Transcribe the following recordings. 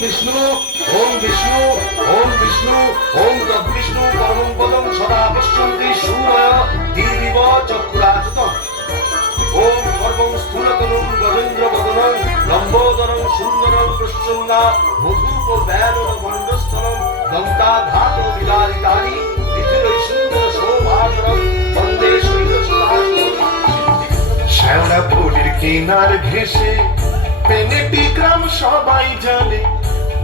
বিষ্ণু ওম বিষ্ণু ওম বিষ্ণু ওম তদ্বিষ্ণু পরমং পদং সদা পশ্যন্তি সূরয় দিবিব চক্ষুরাযতম ওম সর্বং স্থূলতনুং গজেন্দ্র বদনং লম্বোদরং সুন্দরং প্রসন্না মধুপ ব্যালন গণ্ডস্থলং দন্তাঘাত বিদারিতানি পৃথিবী সুন্দর শোভাসরং বন্দে শৈলসুতাসনং। শ্যাওড়া ফুলের কিনার ঘেঁষে পেনেটি গ্রাম সবাই জানে,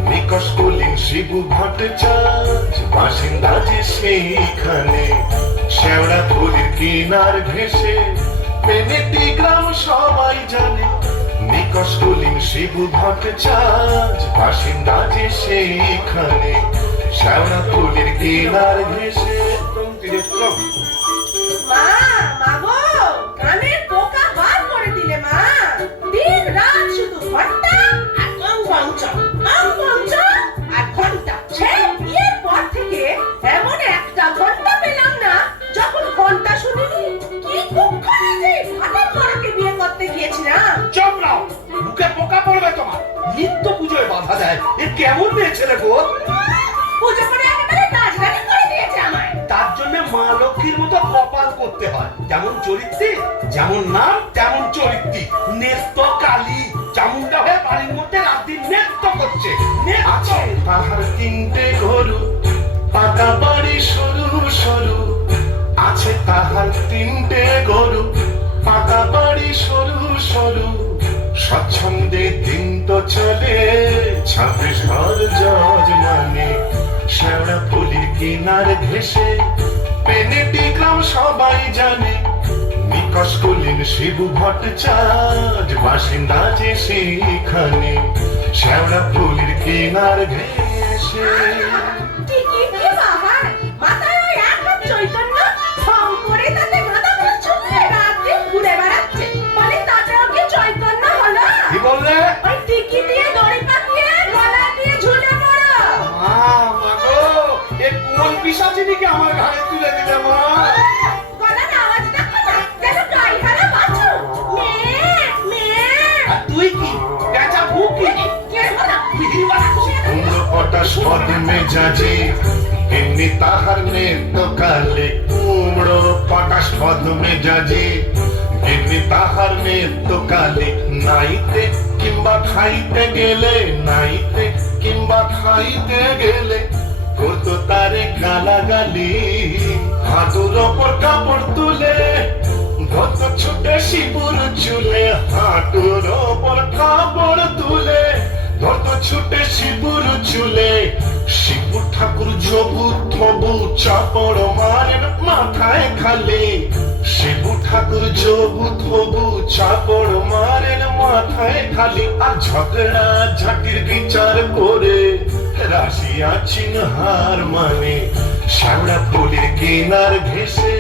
নিকষ কলিন শিবু ভট্টাচার্য বাসিন্দা যে সেইখানে। শ্যাওড়া ফুলের কিনার ঘেঁষে পেনেটি গ্রাম সবাই জানে, নিকষ কলিন শিবু ভট্টাচার্য বাসিন্দা যে সেইখানে। শ্যাওড়া ফুলের কিনার ঘেঁষে মা, মা গো, কানের পোকা বার করে দিলে মা। দিন রাত শুধু ঘন্টা আর কংকংচং, কংকংচং আর ঘন্টা। সেই বিয়ের পর থেকে এমন একটা ঘন্টা পেলাম না যখন ঘন্টা শুনিনি। কি দুঃখ যে ভাতের মরাকে বিয়ে করতে গিয়েছিলাম। চুপ নাও, মুখে পোকা পড়বে তোমার। নিত্য পুজোয় বাধা দেয়, এ কেমন মেয়ে ছেলে গো? পুজো করে একেবারে রাজরানি করে দিয়েছে আমায়। তার জন্য মা লক্ষ্মীর মতো কপাল করতে হয়। যেমন চরিত্রী, যেমন নাম তেমন চরিত্রী। নেত্য কালী চামুন্ডা হয়ে বাড়ির মধ্যে রাত দিন নৃত্য করছে। আছে তাহার তিনটে গরু, পাকা বাড়ি সরু সরু। আছে তাহার তিনটে গরু, পাকা বাড়ি সরু সরু। স্বচ্ছন্দে দিন তো চলে, 26 ঘর যজমানে। শ্যাওড়া ফুলের কিনার ঘেঁষে পেনেটি গ্রাম সবাই জানে, নিকষ কলিন শিবু ভট্টাচার্য বাসিন্দা যে সেইখানে। শ্যাওড়া ফুলের কিনার ঘেঁষে ঠিকই কি বাবা, মাথায় ওই এক হাত চৈতন্য, ঢং করে তাতে গাঁদা ফুল ছুঁয়ে রাত দিন ঘুরে বেড়াচ্ছে। বলে তাতেও কি চৈতন্য হলো? কি বললে? ওই টিকি দিয়ে দড়ি পাকিয়ে গলা দিয়ে ঝুলে পড়ো। মা, মা গো, এ কোন পিশাচিনীকে আমার ঘাড়ে তুলে দিলে মা? গলার আওয়াজ দেখো না, যেন গাইহারা বাছুর। মেয়ে, মেয়ে। আর তুই কি পেঁচা বুকি? কে বলা? কুমড়ো পটাশ পদ মেজাজে এমনি তাহার নেত্য কালে। কুমড়ো পটাশ পদ মেজাজে এমনি তাহার নেত্য কালে। নাইতে কিংবা খাইতে গেলে, নাইতে কিংবা খাইতে গেলে করতো তারে গালাগালি। হাঁটুর ওপর কাপড় তুলে ধরত ছুটে শিবুর চুলে। হাঁটুর ওপর কাপড় তুলে ধরত ছুটে শিবুর চুলে। শিবু ঠাকুর জবু থবু চাপড় মারেন মাথায় খালি। শিবু ঠাকুর জবু থবু চাপড় মারেন মাথায় খালি। আর ঝগড়া ঝাঁটির বিচার করে রাশিয়া চিনহার মানে। শ্যাওড়া ফুলের কিনার ঘেঁষে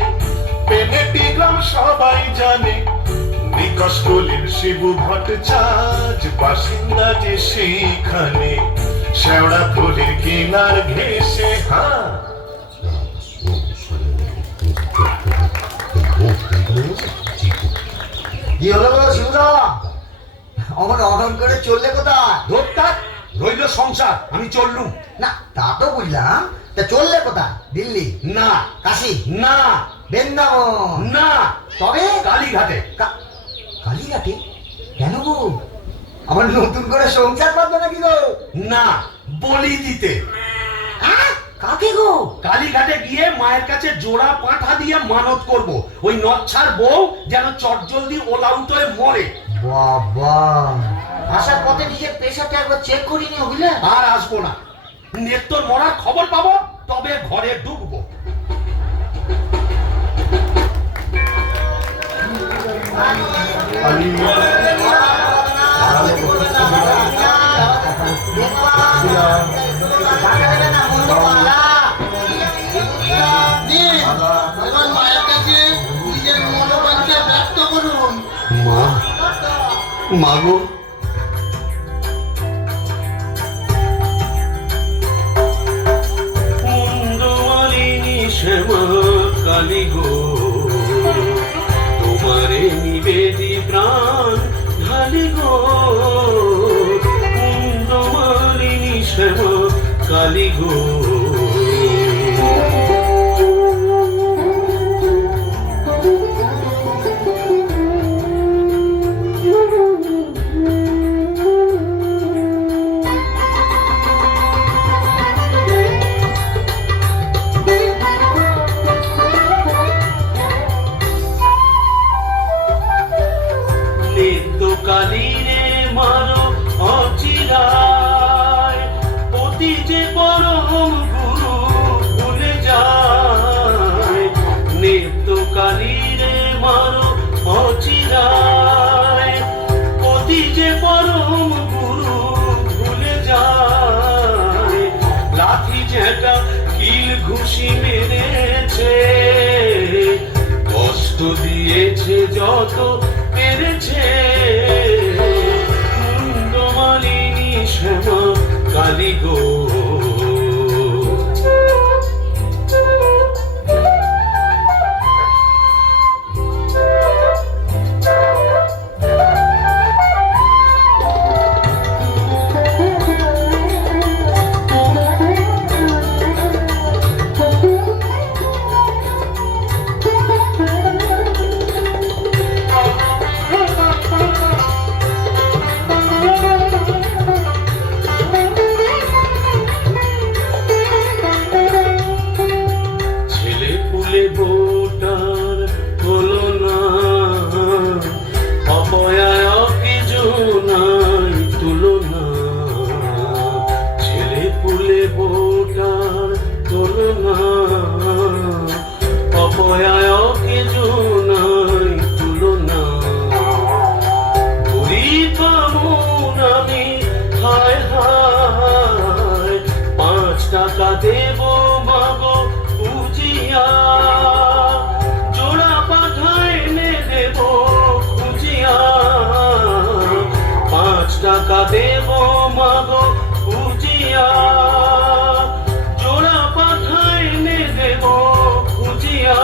পেনেটি গ্রাম সবাই জানে, নিকষ কলিন শিবু ভট্টাচার্য বাসিন্দা যে সেইখানে। শ্যাওড়া ফুলের কিনার ঘেঁষে হ্যাঁ। কি হলো গো শিবদা, আমাকে অদম করে চললে কোথায়? ধোপটা রইল সংসার, আমি চললুম। না তা তো বুঝলাম, তা চললে কোথায়? দিল্লি, না, কাশি, না, বৃন্দাবন? না, তবে কালীঘাটে। কালীঘাটে? কেন গো, আমার নতুন করে সংসার পাতবে নাকি গো? না, বলি দিতে। আহ, কাকে গো? কালীঘাটে গিয়ে মায়ের কাছে জোড়া পাঁঠা দিয়ে মানত করব, ওই নচ্ছার বউ যেন চটজলদি ওলাউট হয়ে মরে। বাবা, আসার পথে নিজের পেশাটা একবার চেক করিনি বুঝলে? আর আসবো না। নেত্তর মরার খবর পাবো তবে ঘরে ঢুকবো। মা, মাগো, শ্যামা কালী গো, তোমারে নিবেদি প্রাণ ঢালি গো। কুন্দমালিনী শ্যামা কালী গো। কালী রে মারো অচিরায়, অতি যে পরম গুরু ভুলে যায়। নিত্য কালী রে মারো অচিরায়, অতি যে পরম গুরু ভুলে যায়। লাঠি যেটা কিল ঘুষি মেরেছে, কষ্ট দিয়েছে যত পেরেছে, মুন্ডমালিনী শ্যামা কালী গো। ভোটার হলো না, অপয়ায় কিছু নাই তুলনা। ছেলে পুলে ভোটার হলো না, অপয়ায় কিছু নাই তুলনা। গরিব বামুন আমি হায় হায়, 5 টাকা দেব মাগো বুঝিয়া, জোড়া পাঠায় এনে দেব খুঁজিয়া। 5 টাকা দেব মাগো বুঝিয়া, জোড়া পাঠায় এনে দেব খুঁজিয়া।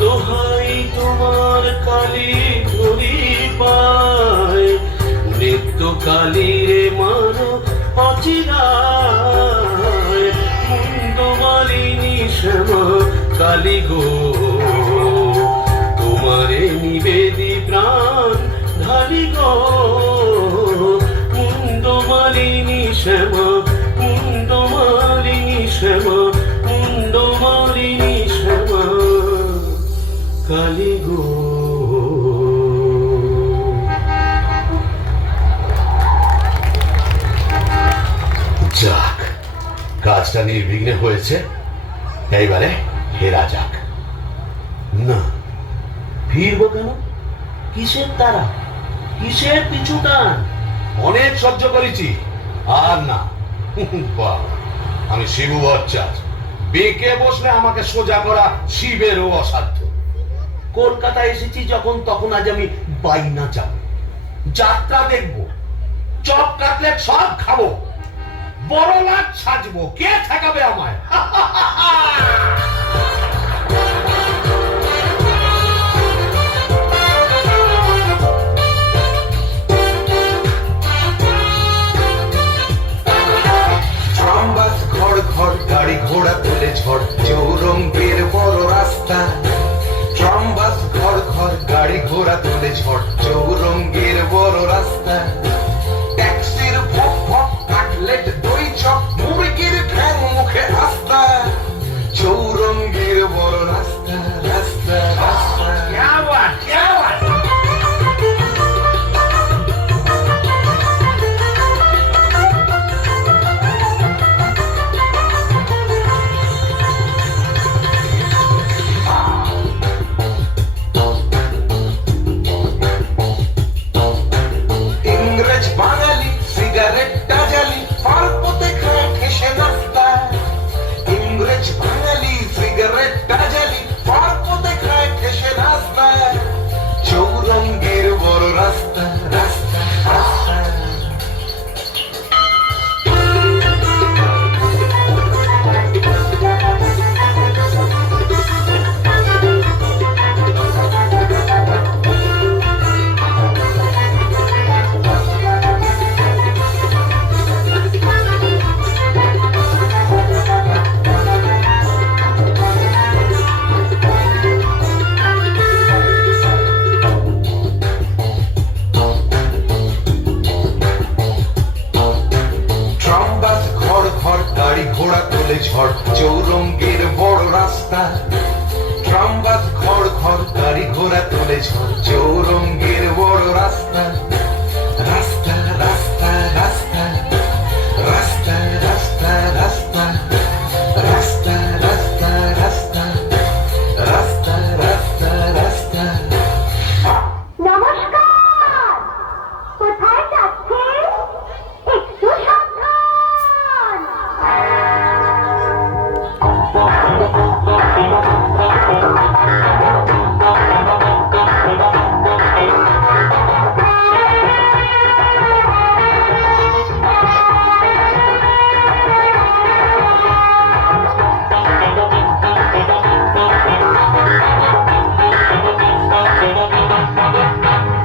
দোহাই তোমার কালী ধরি পায়, নিত্য কালী রে মানো অচিরায়। মুন্ডমালিনী শ্যামা কালী গো, তোমারে নিবেদি প্রাণ ঢালি গো। মুন্ডমালিনী শ্যামা, মুন্ডমালিনী শ্যামা, মুন্ডমালিনী শ্যামা কালী গো। যাক, কাজটা নির্বিঘ্নে হয়েছে, এইবারে হেরা যাক। না, ফিরবো কেন? কিসের তারা, কিসের পিছু টান? অনেক সহ্য করেছি, আর না। বাবা, আমি শিবু ভট্টাচার্য, বেঁকে বসলে আমাকে সোজা করা শিবেরও অসাধ্য। কলকাতা এসেছি যখন, তখন আজ আমি বাইনা যাব, যাত্রা দেখবো, চপ কাটলেট সব খাবো, বড় লাট সাজবো, কে ঠেকাবে আমায়? ট্রামবাস ঘর ঘর গাড়ি ঘোড়া তুলে ঝড়, চৌরঙ্গের বড় রাস্তা। ট্রামবাস ঘর ঘর গাড়ি ঘোড়া তুলে ঝড়, চৌরঙ্গের বড় রাস্তা। ট্যাক্সির ভক ভক, কাটলেট দই চপ, মুরগির ঠ্যাং মুখে আস্তা। চৌরঙ্গের বড় রাস্তা, রাস্তা রাস্তা। ঘোড়া তোলে ঝড় চৌরঙ্গের বড় রাস্তা রাস্তা রাস্তা রাস্তা রাস্তা রাস্তা রাস্তা রাস্তা রাস্তা রাস্তা রাস্তা রাস্তা রাস্তা নমস্কার, কোথায় যাচ্ছে? একটু সাবধান।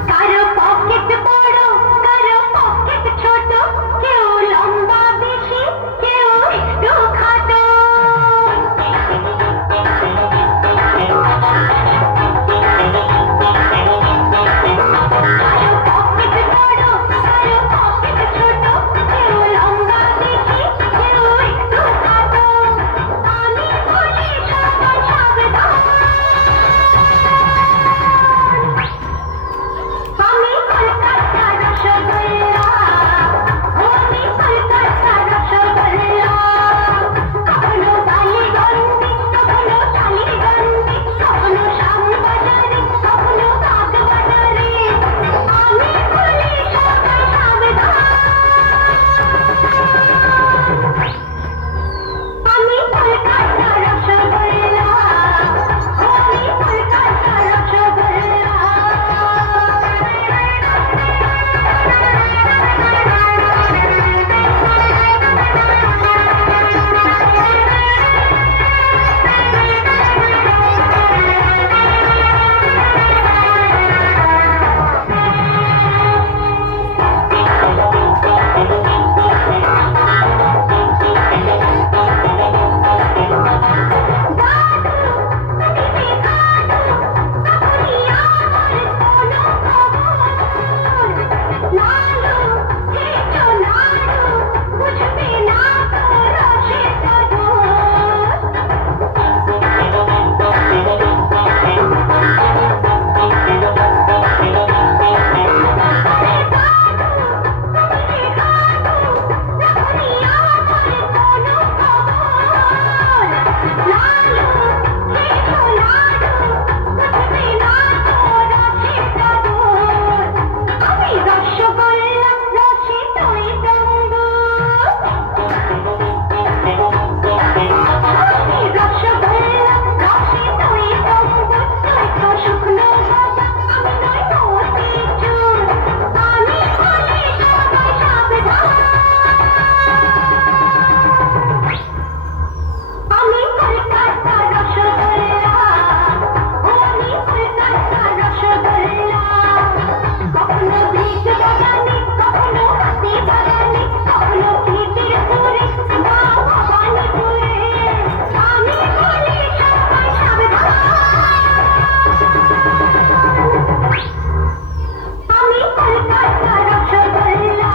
কারো পকেট বড়, কারো পকেট ছোট, কেউ লম্বা বেশি, কেউ একটু খাটো। কারো পকেট বড়, কারো পকেট ছোট, কেউ লম্বা বেশি, কেউ একটু খাটো। আমি বলি সবাই সাবধান। আমি কলকাতা রসগোল্লা, আমি কলকাতা রসগোল্লা। কখনো বালিগঞ্জে, কখনো টালিগঞ্জে, কখনো শ্যামবাজারে, কখনো বাগবাজারে। আমি বলি সবাই সাবধান। আমি কলকাতা রসগোল্লা, আমি কলকাতা রসগোল্লা। আমি কলকাতা রসগোল্লা, আমি কলকাতা রসগোল্লা। কখনো বৃক্ষ বাগানে, কখনো হাতি বাগানে, কখনো পিঠের পুরে বা ভবানীপুরে। আমি বলি সবাই সাবধান। আমি কলকাতা রসগোল্লা,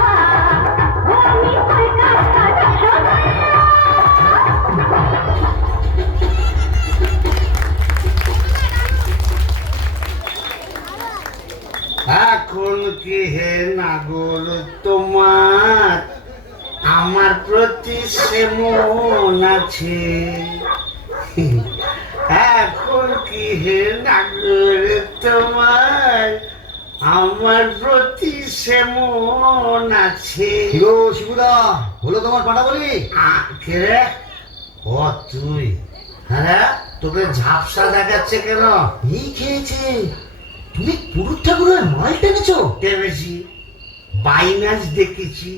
আমি কলকাতা রসগোল্লা। এখন কি হে নাগর তোমার আমার প্রতি সেমন আছে? এখন কি হে নাগর তোমার আমার প্রতি সেমন আছে? হিরো শিবুদা, হলো তোমার পাটা বলি? কে রে? ও তুই? হ্যাঁ, তোকে ঝাপসা দেখাচ্ছে কেন? এই খেয়েছে, তুমি পুরুষ ঠাকুরের মাল টেনেছো? টেনেছি, বাইনাচ দেখেছি,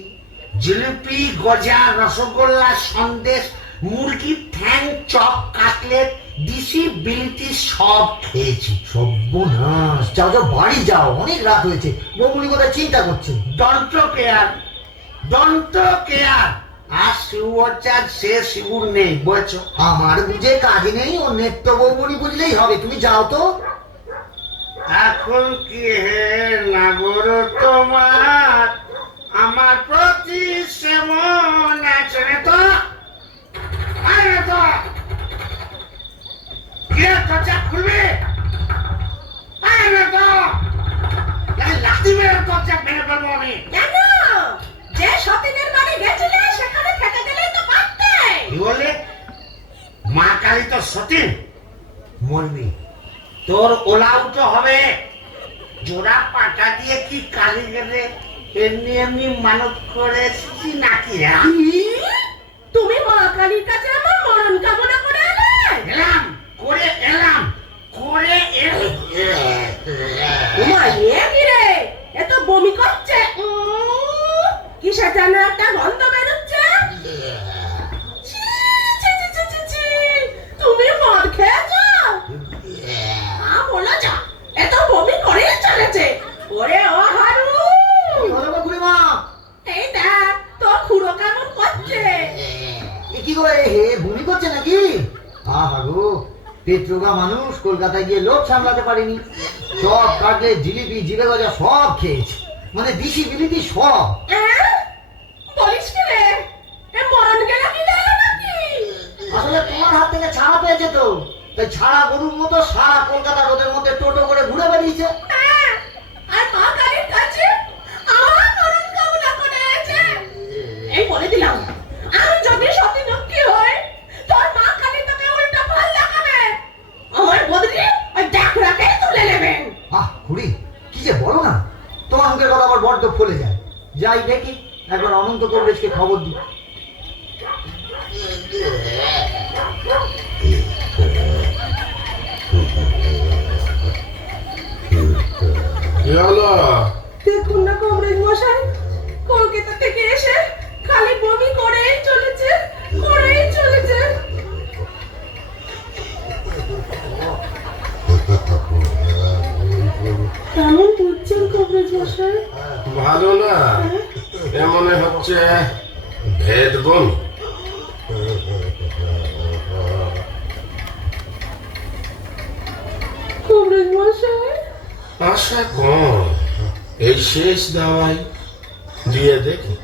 জিলিপি, গজা, রসগোল্লা, সন্দেশ, মুরগির ঠ্যাং, চপ, কাটলেট, দিশি, বিলিতি সব খেয়েছি। সর্বনাশ, যাও যাও বাড়ি যাও, অনেক রাত হয়েছে। বৌমনি কোথায় চিন্তা করছে? দন্ত কেয়ার, দন্ত কেয়ার। আর শিবচার সে শিবুর নেই, বুঝছো? আমার বুঝে কাজ নেই, অন্যের তো বৌমনি বুঝলেই হবে। তুমি যাও তো। এখন কি হে নাগর তোমার আমার প্রতি সেমন আছে? রে তো আরে তো কে দরজা খুলবে? লাথি মেরে দরজা ভেঙে ফেলবো আমি। কেন? যে সতীনের বাড়ি গেছিলে সেখানে থেকে গেলেই তো পারতে। কি বললি? মা কালী তো সতীন, মরবি, তোর ওলা উঠো হবে। জোড়া পাটা দিয়ে কি কালী গেলে এমনি এমনি মানত করে এসেছি নাকি? তুমি মা কালীর কাছে আমার মরণ কামনা করে এলে? এলাম করে এলাম করে তোমার এ কি রে? এ তো বমি করছে। কিসের যেন একটা গন্ধ বেরোচ্ছে। ছি, ছি, ছি, ছি, ছি, ছি। তুমি মদ খেয়েছো? বলো যা, এ তো বমি করে চলেছে। ওরে ও হারু, কি হলো গো বুড়িমা? এই দেখ তোর খুড়ো কেমন করছে। এ কি করে হে বমি করছে নাকি? আহা গো, পেট্রোগা মানুষ কলকাতায় গিয়ে লোক সামলাতে পারেনি। সব কাটলেট, জিলিপি, জিবে গজা সব খেয়েছে, মানে দিশি বিলিতি সব। বলিস কি রে? এ মরণ গেল কি গেল নাকি? আসলে তোমার হাত থেকে ছাড়া পেয়েছে তো, তাই ছাড়া গরুর মতো সারা কলকাতা রোদের মধ্যে টোটো করে ঘুরে বেরিয়েছে। আর মা কালীর কাছে আমার মরণ কামনা করে আছে। এই বলে দিলাম, আমি যদি সতী লক্ষ্মী হই, তোর মা কালী তোকে উল্টা ফল দেখাবে। আমার বদলে ওই ডাকরাকে তুলে নেবেন। আহ খুড়ি, কি যে বলো না, তোমার মুখের কথা আবার বড্ড ফলে যায়। যাই দেখি, একবার অনন্ত দরবেশকে খবর দিই। কি হলো? দেখুন না কমরেজ মশাই, কলকাতা থেকে এসে খালি বমি করেই চলেছে, করেই চলেছে। কেমন বুঝছেন কমরেজ মশাই? ভালো না, এমন হচ্ছে ভেদ বোন। কমরেজ মশাই, আশা কম, এই শেষ দাওয়াই দিয়ে দেখি।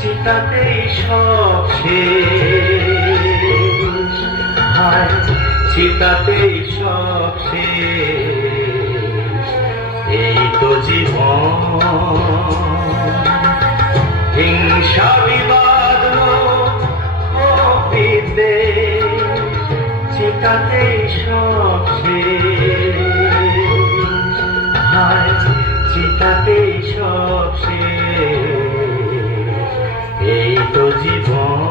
চিতাতেই সব শেষ, হায় চিতাতেই সব শেষ। এই তো জীবন, হিংসা বিবাদ ও বিদ্বেষ, চিতাতেই সব শেষ, হায় চিতাতেই সব শেষ। এই তো জীবন।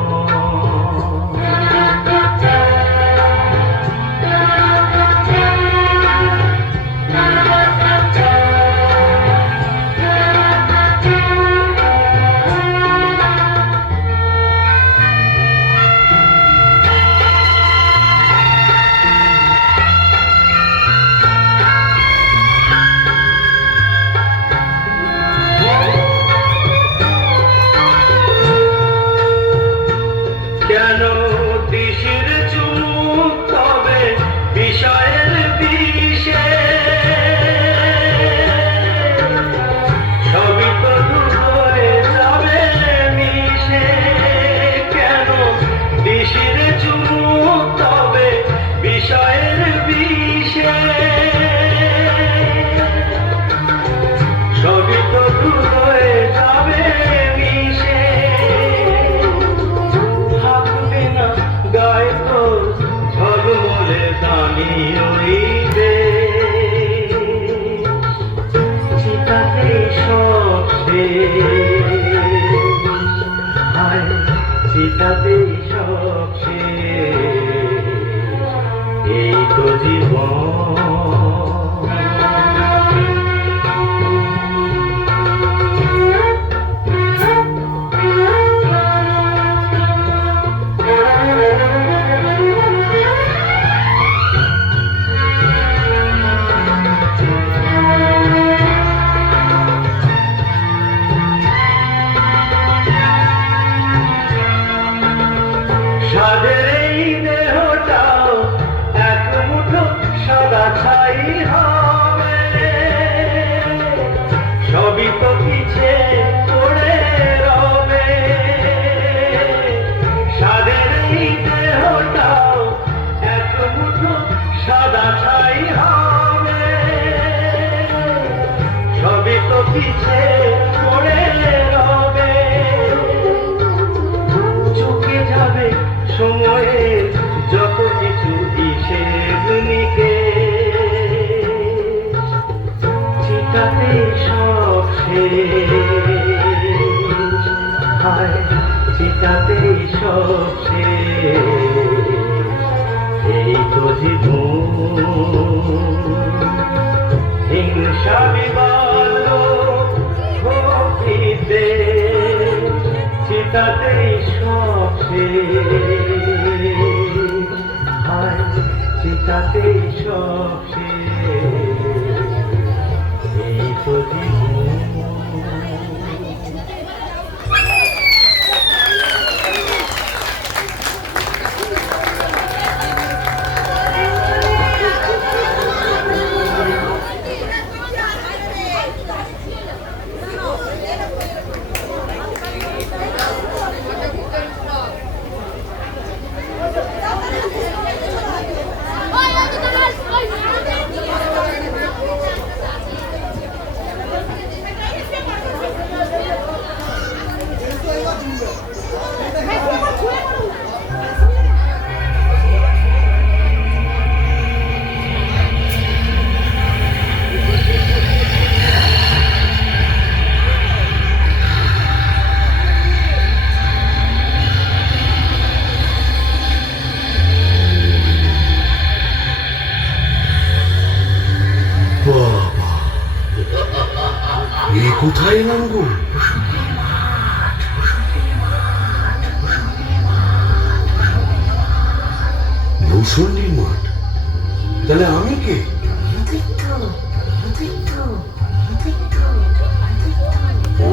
চিতাতেই সব শেষ, এই তো জীবন। সাদের এই দেহটাও এক মুঠো সাদা ছাই হবে, সবই তো পিছে পড়ে রবে। সাদের এই দেহটাও এক মুঠো সাদা ছাই হবে, সবই তো পিছে পড়ে রবে। চুকে যাবে সময়ে যত কিছু হিসেব নিকেশ, চিতাতে সব শেষ, হায় চিতাতে সব শেষ, এই তো জীবন। হিংসা বিবাদ ভক্তিতে চিতাতেই সব শেষ, হায় চিতাতেই সব শেষ, এই তো জীবন। বাবা, এ কোথায় এলাম গো? ভূষণ্ডির মাঠ? তাহলে আমি কে? ও,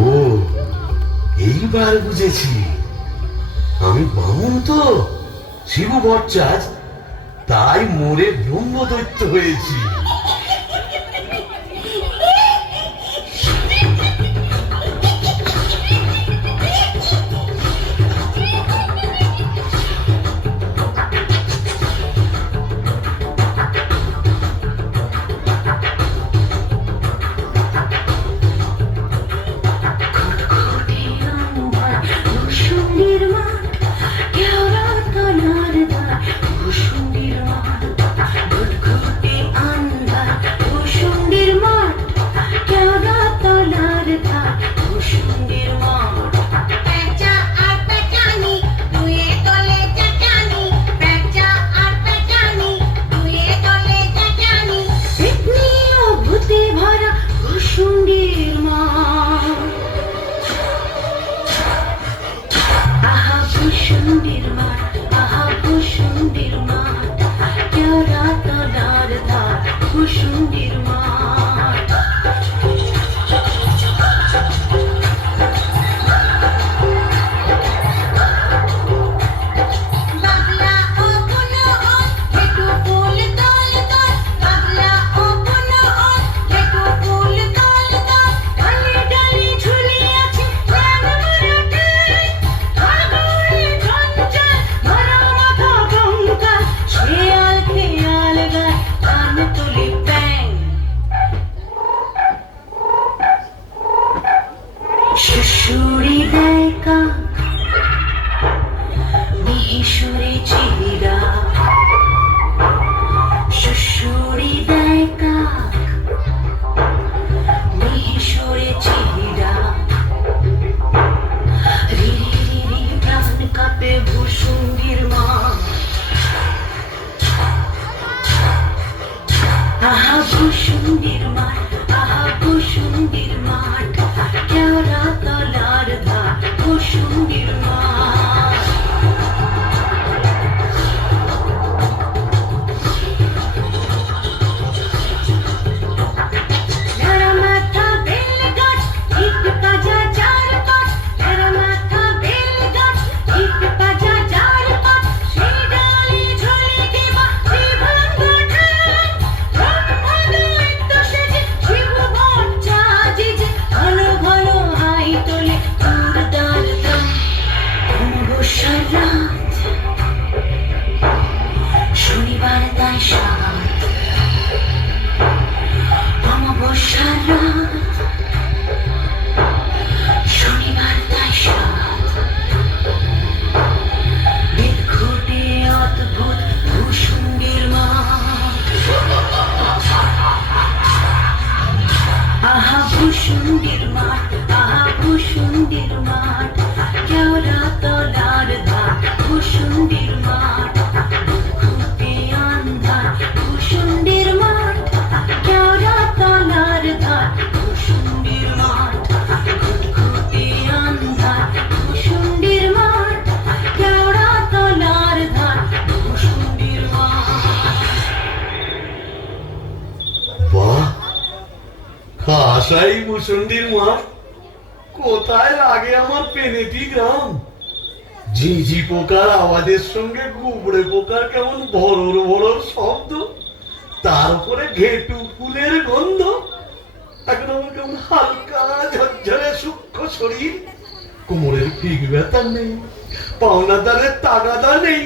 এইবার বুঝেছি, আমি বামুন তো, শিবু ভট্টাচ, তাই মোরে ব্রহ্মদৈত্য হয়েছি। Under আশাই মুসন্ডির মাঠ, কোথায় লাগে আমার পেনেটি গ্রাম। ঝিঝি পোকার আওয়াজের সঙ্গে গুবড়ে পোকার কেমন ভরর ভরর শব্দ, তার উপরে ঘেটু ফুলের গন্ধ। এখন আমার কেমন হালকা ঝরঝরে সূক্ষ্ম শরীর, কোমরের পিঠ ব্যথা নেই, পাওনাদারের তাগাদা নেই।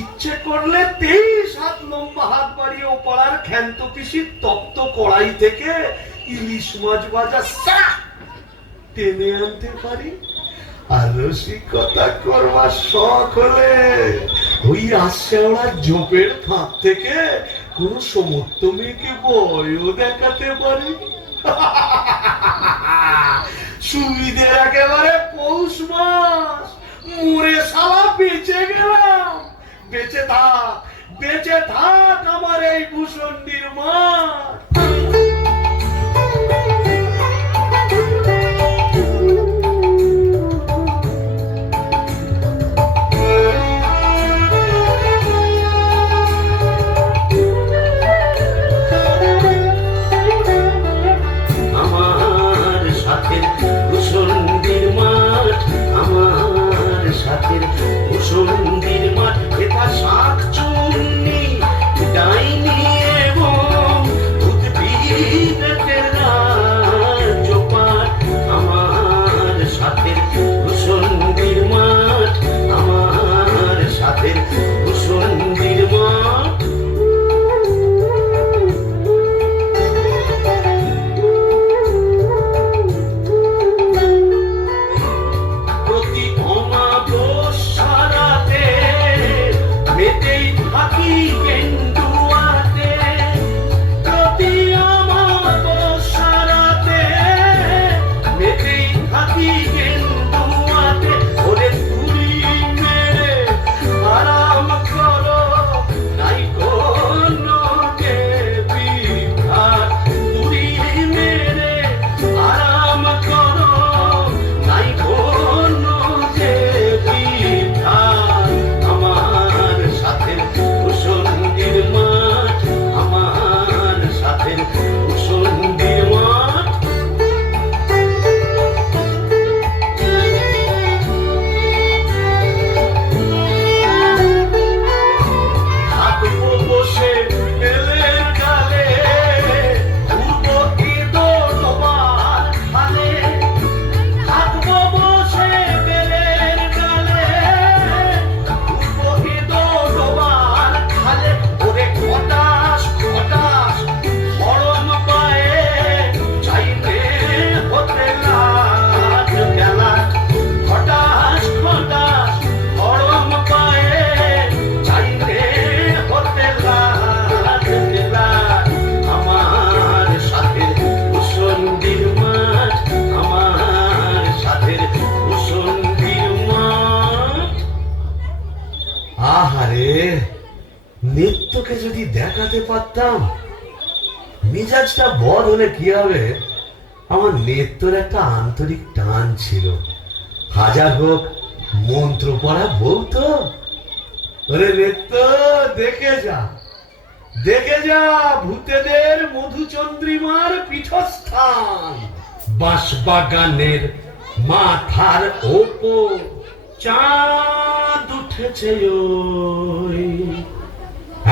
ইচ্ছে করলে 23 হাত লম্বা হাত বাড়িয়ে ও পাড়ার ক্ষান্ত পিসির তপ্ত কড়াই থেকে ইলিশ মাছ ভাজা টেনে আনতে পারি। আর রসিকতা করবার শখ হলে ওই আশেওড়ার ঝোপের ফাঁক থেকে কোন সমর্থ মেয়েকে বয়ও দেখাতে পারি। সুবিধে একেবারে পৌষ মাস, মুড়ে সালা বেঁচে গেলাম। বেঁচে থাক আমার এই ভূষণ্ডির মাঠ। আমার সাথের ভূষণ্ডির মাঠ, আমার সাথের ভূষণ্ডির মাঠ, এটা শাক চুন্নি ডাইনি এবং উদ্ভিদের রাজ্যপাঠ। আমার সাথের ভূষণ্ডির মাঠ, আমার সাথের ভূষণ্ডির মাঠ। প্রতি অমাবস্যারাতে মেতেই থাকি কেন্দুয়াতে, প্রতি অমাবস্যারাতে মেতেই থাকি কেন্দুয়াতে। ওরে তুলি মেরে আরাম করো, নাই কোনো দেবী ঘাট। তুলি মেরে আরাম করো, নাই কোনো দেবী ঘাট। আমার সাথের ভূষণ্ডির মাঠ, আমার সাথের ভূষণ্ডির মাঠ। থাকবো বসে বেলের গালে, উড়বো ইঁদো ডোবার খালে। থাকবো বসে বেলের গালে, উড়বো ইঁদো ডোবার খালে। ওরে খটাস খটাস গরম পায়ে চাইলে হতে লাজ গেলা। খটাস খটাস গরম পায়ে চাইলে হতে লাজ গেলা। আমার সাথের ভূষণ্ডির মাঠ, আমার সাথের ভূষণ্ডির মাঠ। আহারে, নৃত্যকে যদি দেখাতে পারতাম। মেজাজটা বদ হলে কি হবে, আমার নৃত্যর একটা আন্তরিক টান ছিল। হাজার হোক মন্ত্র পড়া বউ তো। ওরে নৃত্য দেখে যা, দেখে যা ভূতেদের মধুচন্দ্রিমার পীঠস্থান। বাঁশবাগানের মাথার ওপর চাঁদ উঠেছে ওই,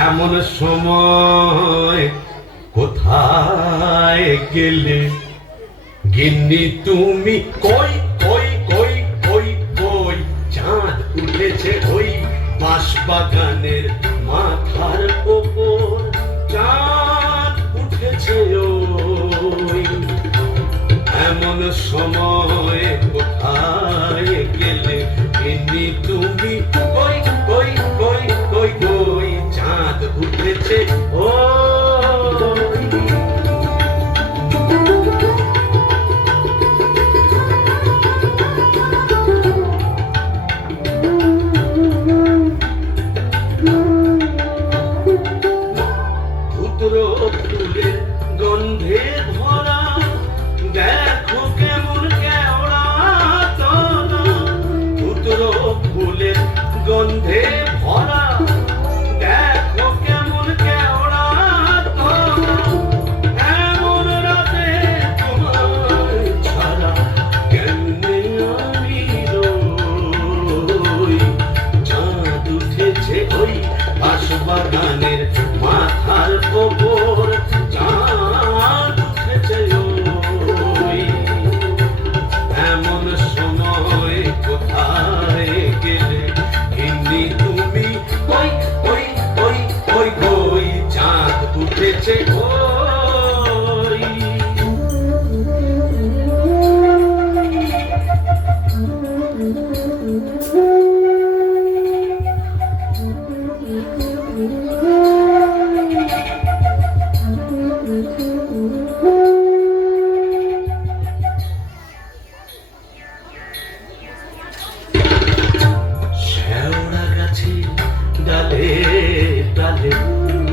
এমন সময় কোথায় গেলে গিন্নি তুমি? কই কই কই কই কই, চাঁদ উঠেছে ওই বাঁশবাগানের মাথার ওপর, চাঁদ উঠেছে ওই, এমন সময় কোথায় গেলে গিন্নি তুমি? কই কই কই কই কই, চাঁদ উঠেছে ওই। ধুতরো ফুলের গন্ধে ভরা, দেখো কেমন কেওড়া তলা। ধুতরো ফুলের গন্ধে ভরা, দেখো কেমন কেওড়া তলা। এমন রাতে তোমার উঠেছে ওই। শেওড়া গাছে ডালে ডালে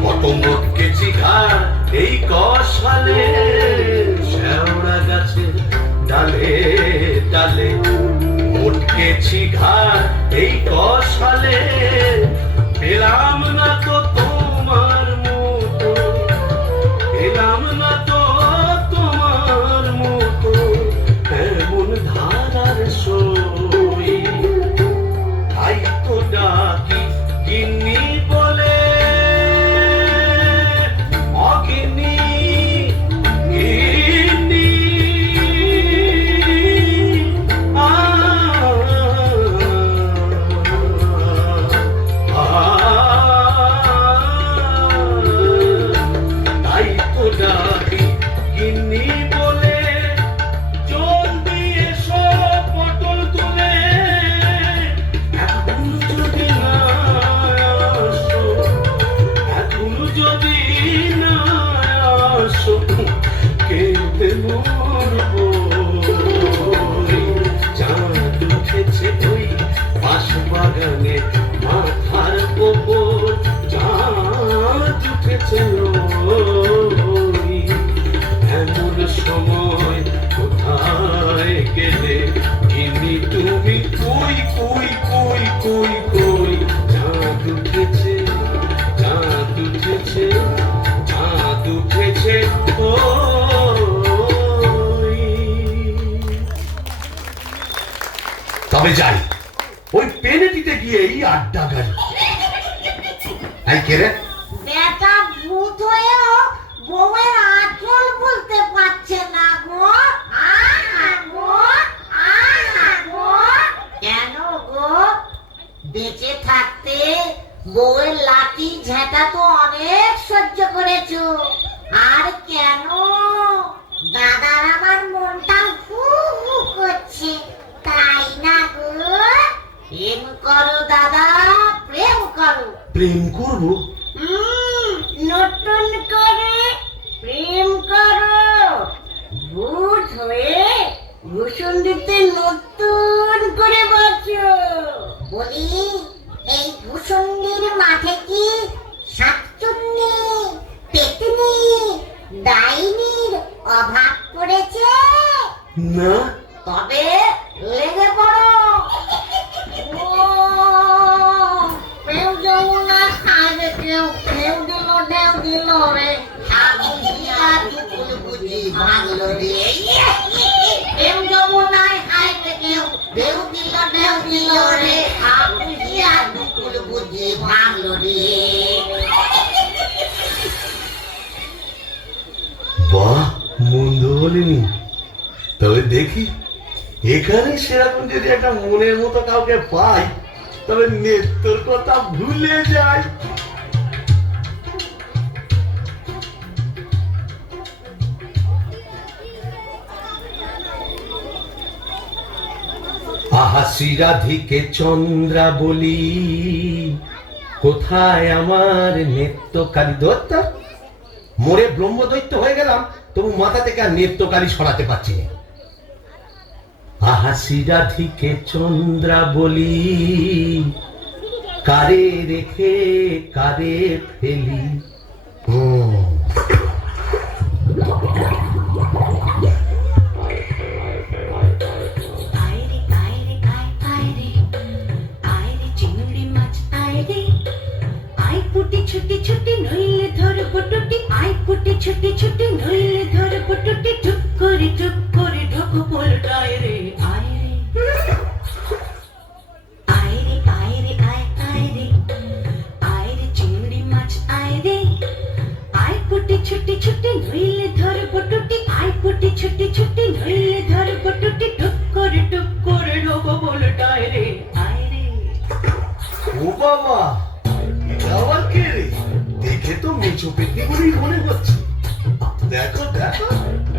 কত মটকেছি ঘাড় এই কষালে। শেওড়া গাছে ডালে ডালে মটকেছি ঘাড় এই কষালে। পেলাম না তো তোমার মতো, পেলাম না তো তোমার মতো এমন ধারার সই। তাই তো ডাকি গিন্নি বলে, অগিন্নি গিন্নি। তাই তো ডাকি গিন্নি বলে, জলদি এসো পটল তুলে। এখন যদি না আসো, এখন যদি না আসো, কেঁদে মরবো। চাঁদ উঠেছে ওই বাঁশবাগানে মাথার ওপর, চাঁদ উঠেছে ওই। এমন সময় কোথায় গেলে গিন্নি তুমি? কই কই কই কই কই। চাঁদ উঠেছে, চাঁদ উঠেছে, চাঁদ উঠেছে ওই। তবে যাই, ওই পেনেটিতে গিয়েই আড্ডা গাড়ি। এই কে রে? বেটা ভূত হয়েও বউয়ের আঁচল বলতে পারছে না গো। গো গো কেন গো? বেঁচে থাকতে বউয়ের লাঠি ঝেঁটা তো অনেক সহ্য করেছো, আর কেন? দাদার আমার মনটা হু হু করছে, তাই না গো? প্রেম করো দাদা, প্রেম করো। প্রেম করবো? নতুন করে প্রেম করো। ভূত হয়ে ভূষণ দিতে নতুন করে বাঁচো। বলি, এই ভূষণের মাঠে কি শাকচুন্নি, পেতনি, ডাইনির অভাব পড়েছে? না। তবে লেগে পড়ো। ও প্রেম যমুনা খাবে কেউ, ঢেউ দিল রে, বুঝি ভাঙলো রে। প্রেম যমুনায় খাইবে কেউ, ঢেউ দিল রে, বুঝি ভাঙলো রে। বাহ, মন্দ বলিনি। তবে দেখি এখানে সেরকম যদি একটা মনের মতো কাউকে পাই, তবে নেত্রর কথা ভুলে যাই। আহা শ্রীরাধিকে চন্দ্রা বলি, কোথায় আমার নেত্রকালী দত্ত? মোরে ব্রহ্মদৈত্য হয়ে গেলাম, তবু মাথা থেকে আর নেত্রকালী সরাতে পারছি না। আহা শ্রীরাধিকে চন্দ্রা বলি, কারে রেখে কারে ফেলি। ছুটি ছুটি নইলে ধরে পটুটি, আই পুটি ছুটি ছুটি নইলে ধরে পটুটি। টুক করে ঢোক পোলটায় রে। আয় রে আয় রে আয় রে আয় আয় রে আয় রে চিংড়ি মাছ আয় রে। আই পুটি ছুটি ছুটি নইলে ধরে পটুটি, আই পুটি ছুটি ছুটি নইলে ধরে পটুটি। টুক করে ঢোক পোলটায় রে। আয় রে। ও বাবা, এটা আবার কে রে? দেখে তো মেছো পেটনি বলেই মনে হচ্ছে। দেখো দেখো,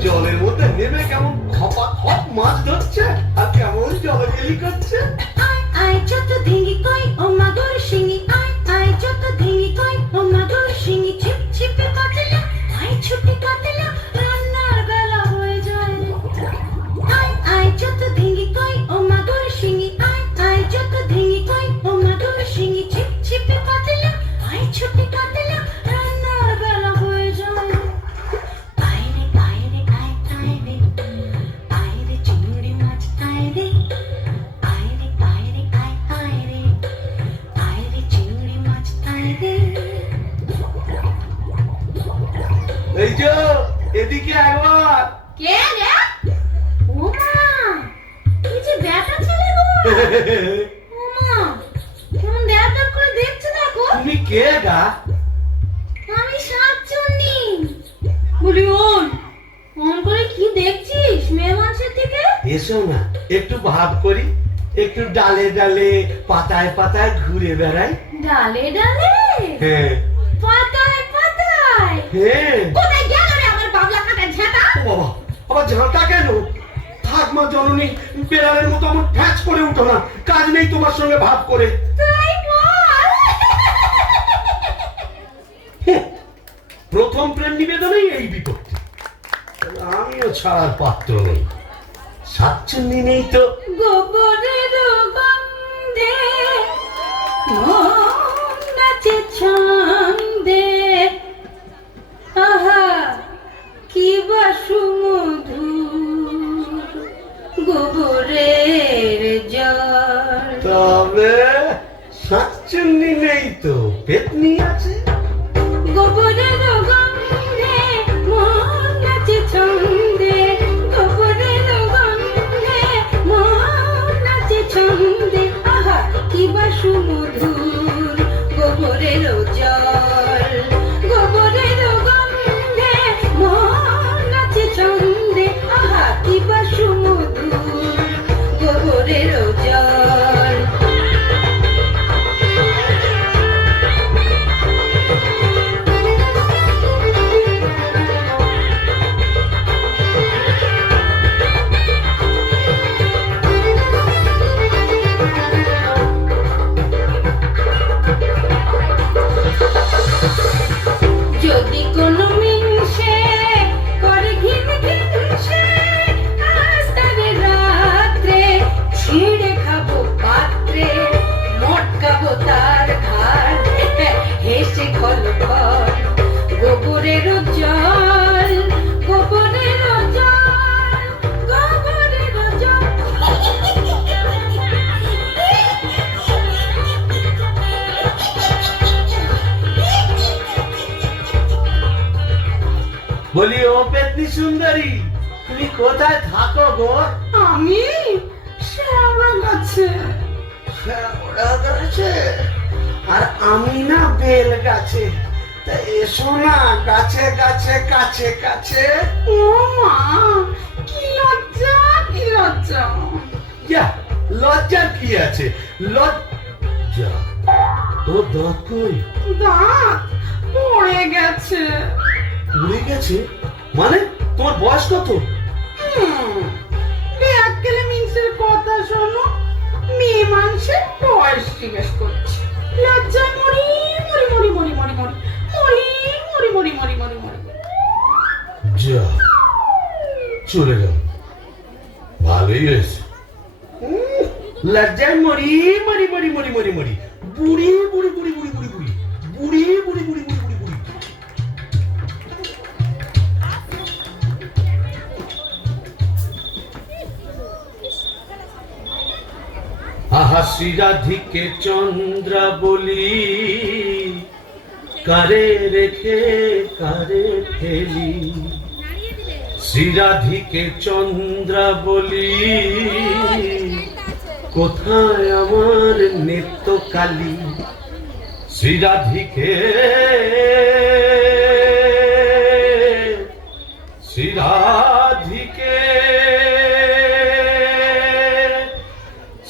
জলের মধ্যে নেমে কেমন খপা খপ মাছ ধরছে আর কেমন জলগেলি করছে। আয় আয় যত ধিঙ্গি কই ও মাগুর শিঙি, আয় আয় যত ধিঙ্গি কই ও মাগুর শিঙি, ছিপ ছিপে কাটলা আয় ছুটি কাটলা রান্নার বেলা হয়ে যায়। আয় আয় যত ধিঙ্গি কই ও মাগুর শিঙি, আয় আয় যত ধিঙ্গি কই ও মাগুর শিঙি, ছিপ ছিপে কাটলা আয় ছুটি কাটলা রান্নার বেলা হয়ে যায়। আয় রে আয় রে আয় আয় রে, আয় রে চিংড়ি মাছ আয় রে, আয় রে আয় রে আয় আয় রে, আয় রে চিংড়ি মাছ আয় রে। এই যে এদিকে একবার। কে রে? ও মা, কি যে ব্যাটা ছেলে গো। ও মা, কেমন ড্যাপ করে দেখছে দেখো। তুমি কে গা? আমি শাকচুন্নি। বলি ওন, মন করে কি দেখছিস মেয়ে মানুষের থেকে? এসো না, একটু ভাব করি, একটু ডালে ডালে পাতায় পাতায় ঘুরে বেড়াই। ডালে ডালে, হ্যাঁ পাতায় পাতায়। হ্যাঁ। কোথায় গেল রে আমার বাবলা কাটা ঝাঁটা? ও বাবা, আবার ঝাঁটা কেন? থাক মা জননী, বেড়ালের মতো আমার ফ্যাচ করে উঠো না, কাজ নেই তোমার সঙ্গে ভাব করে। তাই বল। হুঁ, প্রথম প্রেম নিবেদনেই এই বিপত্তি। আমিও ছাড়ার পাত্র নই। সাতচুন্নি নেই তো। গোবরের গন্ধে মন নাচে ছন্দে, আহা কি বা সুমধুর গোবরের জল। তবে সাতচুন্নি নেই তো, পেতনি আছে। গোবরের গন্ধে মন নাচে ছন্দে, গোবরের গন্ধে মন নাচে ছন্দে, আহা কি বা সুমধুর গোবরের জল। গোবরের গন্ধে মন নাচে ছন্দে, আহা কি বা সুমধুর গোবরের জল। যদি কোনো মিনসে করে ঘিন ঘিনসে, আজ তারে রাত্রে ছিঁড়ে খাবো পাত্রে, মটকাবো তার ঘাড় হেসে খলখল গোবরের জল, গোবরের জল, গোবরের জল। বলি ও পেতনি সুন্দরী, তুমি কোথায় থাকো গো? আমি শ্যাওড়া গাছে। শ্যাওড়া গাছে? আর আমি না বেল গাছে। তা এসো না গাছে গাছে কাছে কাছে। ও মা, কি লজ্জা কি লজ্জা। যা, লজ্জার কি আছে? লজ্জা? তোর দাঁত কই? দাঁত পড়ে গেছে। উড়ে গেছে? মানে তোমার বয়স কত? ব্যাককেলে মিন্সের কথা শোনো, মেয়ে মানুষের বয়স জিজ্ঞেস করছে। লজ্জা মরি মরি মরি মরি মরি মরি মরি মরি মরি মরি মরি মরি। যা, চলে গেল। ভালোই হয়েছে। লজ্জায় মরি মরি মরি মরি মরি মরি, বুড়ি বুড়ি বুড়ি বুড়ি বুড়ি বুড়ি বুড়ি বুড়ি বুড়ি বুড়ি বুড়ি বুড়ি। আহা শ্রীরাধিকে চন্দ্র বলি, কারে রেখে কারে ফেলি। শ্রীরাধিকে চন্দ্র বলি, কোথায় আমার নেত্য কালী। শ্রীরাধিকে শ্রীরাধিকে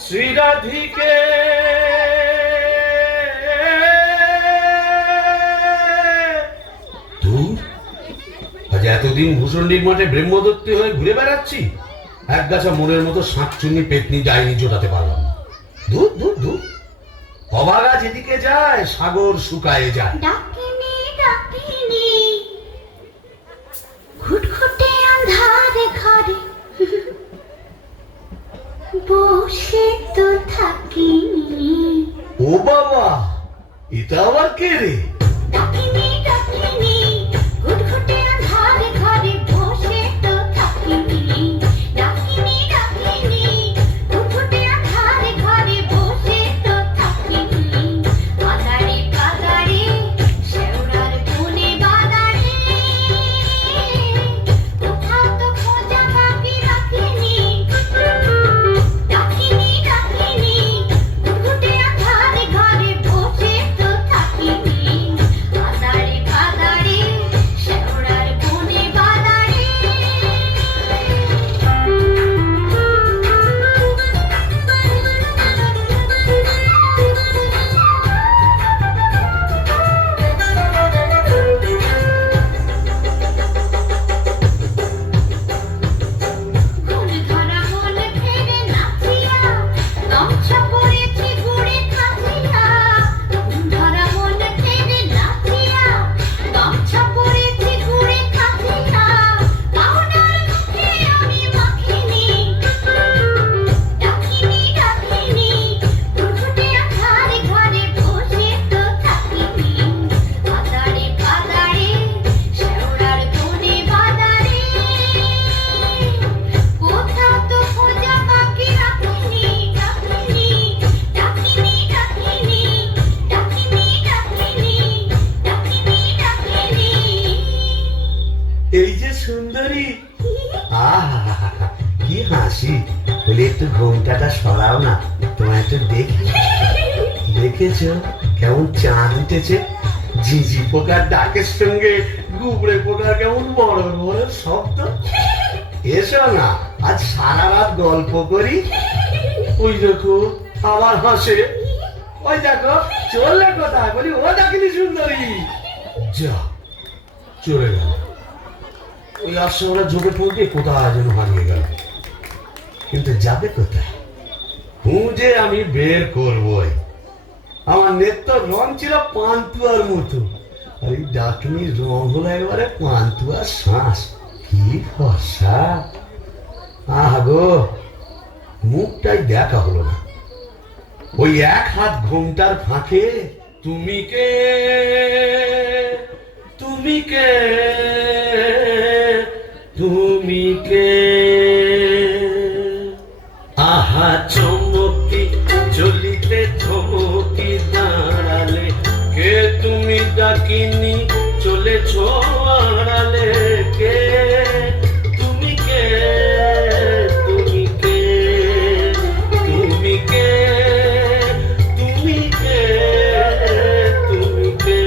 শ্রীরাধিকে এতদিন ভূষণ্ডির মাঠে ব্রহ্মদত্তি হয়ে ঘুরে বেড়াচ্ছি, এক গাছা মনের মতো শাঁকচুন্নি পেতনি যায়নি জোটাতে পারলাম না। দূর দূর দূর, অবাগা যেদিকে যায় সাগর শুকায়ে যায়। ডাকিনি ডাকিনি ঘুটঘুটে আন্ধারে ঘরে বসে তো থাকিনি। ও বাবা, এটা আবার কে রে? ডাকিনি ডাকিনি ঘুটঘুটে আন্ধারে ঘরে বসে তো থাকিনি। ডাকিনি ডাকিনি ঘুটঘুটে আন্ধারে ঘরে বসে তো থাকিনি। বাদারে বাদারে শেওড়ার বনে বাদারে কোথাও তো খোঁজা বাকি রাখিনি। ডাকিনি ডাকিনি ঘুটঘুটে আন্ধারে ঘরে বসে তো থাকিনি। বাদারে বাদারে শেওড়ার বনে বাদারে। ঘুম ধরা মন ফেরে নাচিয়া গামছা পরেছি গুড়ে খাচিয়া। ঘুম ধরা মন ফেরে নাচিয়া গামছা পরেছি গুড়ে খাচিয়া। পাউডার মুখে আমি মাখিনি। ডাকিনি ডাকিনি ঘুটঘুটে আন্ধারে ঘরে বসে তো থাকিনি। বাদারে বাদারে শেওড়ার বনে বাদারে কোথাও তো খোঁজা বাকি রাখিনি। ডাকিনি ডাকিনি ডাকিনি ডাকিনি ডাকিনি ডাকিনি ডাকিনি। এই যে সুন্দরী, আহা কি হাসি! বলে একটু ঘোমটাটা সরাও না, তোমায় একটু দেখি। দেখেছো কেমন চাঁদ উঠেছে? ঝিঝি পোকার ডাকের সঙ্গে গুবড়ে পোকার কেমন বড় বড় শব্দ। এসো না, আজ সারা রাত গল্প করি। ওই দেখো আবার হাসে। ওই দেখো চললে কোথায়? বলি ও ডাকিনি সুন্দরী। যা, চলে গেল। ওই আসছে ওরা জোরে পড়ে কোথায় যেন হারিয়ে গেল। কিন্তু যাবে কোথায়? খুঁজে আমি বের করবই। আমার নেত্র রং ছিল পান্তুয়ার মতো, আর এই ডাকনির রং হলো একবারে পান্তুয়ার শ্বাস। কি ফর্সা! আহা গো, মুখটাই দেখা হলো না। ওই এক হাত ঘোমটার ফাঁকে তুমি কে, তুমি কে, তুমি কে। আহা চমকি চলিতে চমকি দাঁড়ালে, কে তুমি ডাকিনি চলেছ আড়ালে। কে তুমি কে, তুমি কে, তুমি কে, তুমি কে, তুমি কে।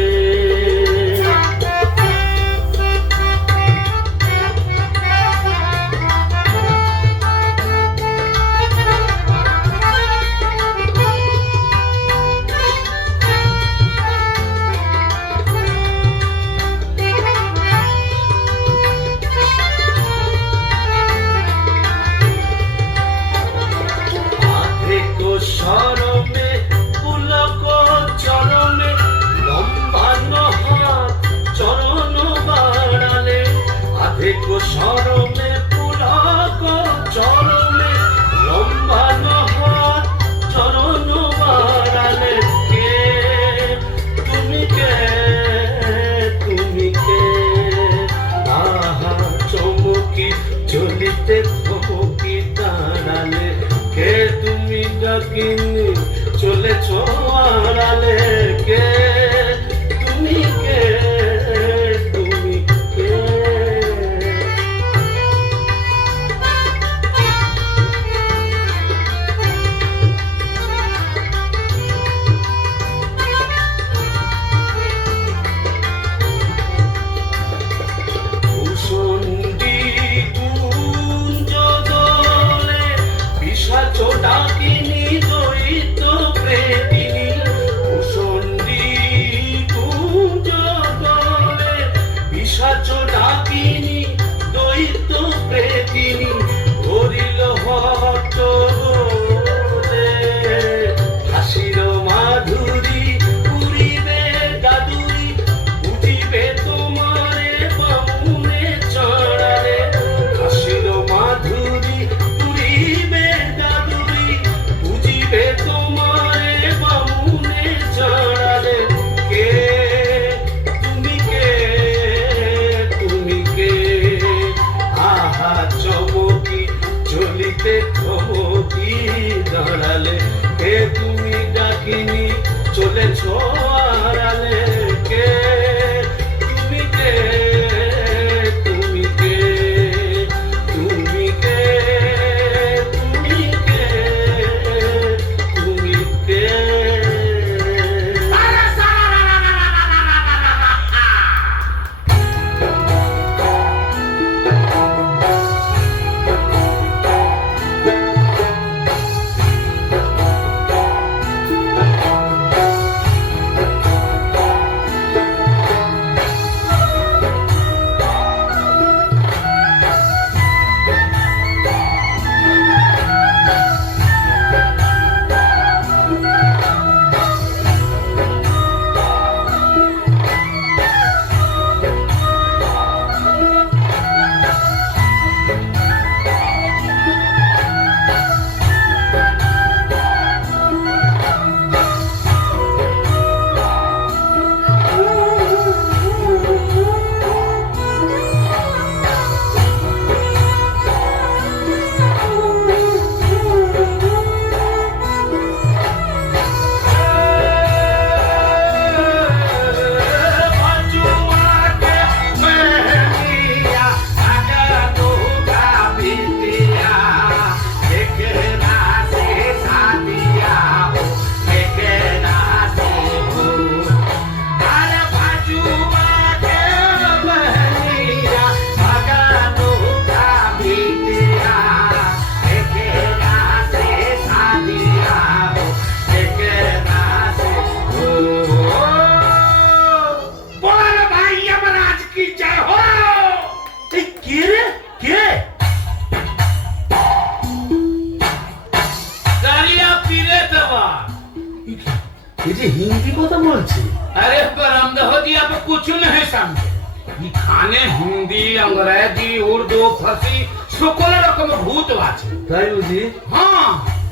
এখানে হিন্দি ইংরেজি উর্দু ফার্সি সকল রকম ভূত আছে। তাই বুঝি? হ্যাঁ,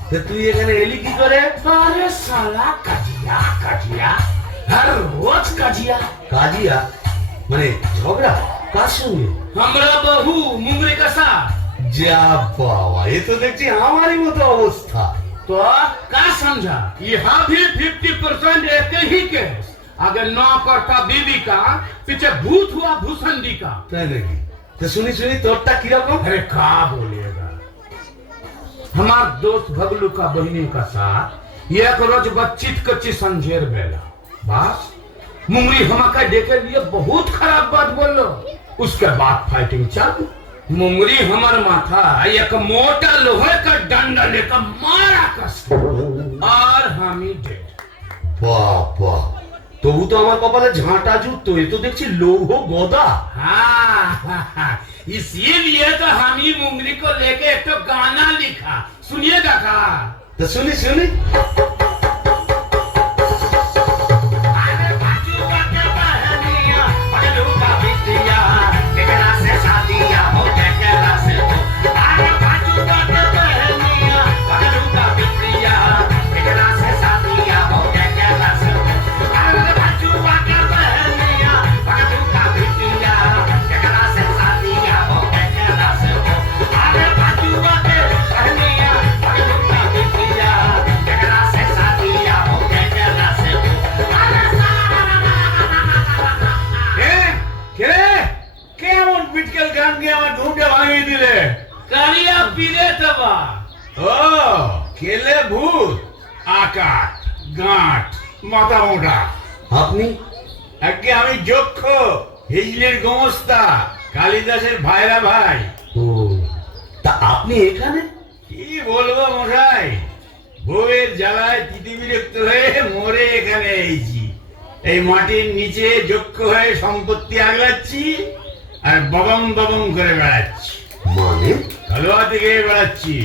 তা তুই এখানে এলি কি করে? আরে সালা কাজিয়া কাজিয়া, হর রোজ কাজিয়া। কাজিয়া মানে ঝগড়া? কার সঙ্গে? আমরা বহু মুंगरी का साथ। যা বাবা, এ তো দেখছি আমারই মতো অবস্থা। तो क्या समझा? यहाँ भी 50% एक ही केस। अगर नौ करता बीबी का, पीछे भूत हुआ भूसंडी का। তাই নাকি? তা শুনি শুনি তোরটা কিরকম? अरे क्या बोलिएगा, हमार दोस्त भगलू का बहनी का साथ एक रोज बच्चित कच्ची संझेर बेला, बस मुंगरी हमका देखे लिए बहुत खराब बात बोलो। उसके बाद फाइटिंग चालू। मुंगरी हमार माथा एक मोटा लोहे का डंडा लेकर मारा कस और हम ही डेड। বাবা, তবু তো আমার কপালে ঝাঁটা জুটতো, এ তো দেখছি লৌহ গদা। हाँ, इसीलिए तो हम ही मुंगरी को लेके एक तो गाना लिखा, सुनिएगा का? তা শুনি शुनी। अरे बाजुआ के बहनिया, पगलू का बिटिया, केकरा से शादिया हो केकरा से हो। अरे बाजुआ के बहनिया, पगलू का बिटिया, केकरा से शादिया हो केकरा से हो। अरे बाजुआ के बहनिया, पगलू का बिटिया, केकरा से शादिया हो केकरा से हो। अरे बाजुआ के बहनिया, पगलू का बिटिया, केकरा से शादिया हो केकरा से हो। अरे কেমন পিটকেল গান গিয়ে আমার ঘুমটা ভাঙিয়ে দিলে? কারিয়া পীরে তবা। ও কেলে ভূত, আকাট গাঁট মাথা মোটা। আপনি? আগে আমি যক্ষ, হিজলির গোমস্তা, কালিদাসের ভাইরা ভাই। ও, তা আপনি এখানে? কি বলবো মশাই, বউয়ের জ্বালায় তিতি বিরক্ত হয়ে মরে এখানে এসেছি। এই মাটির নিচে যক্ষ হয়ে সম্পত্তি আগলাচ্ছি আর ববম ববম করে বেড়াচ্ছি। মানে? কালোয়া থেকে বেড়াচ্ছি।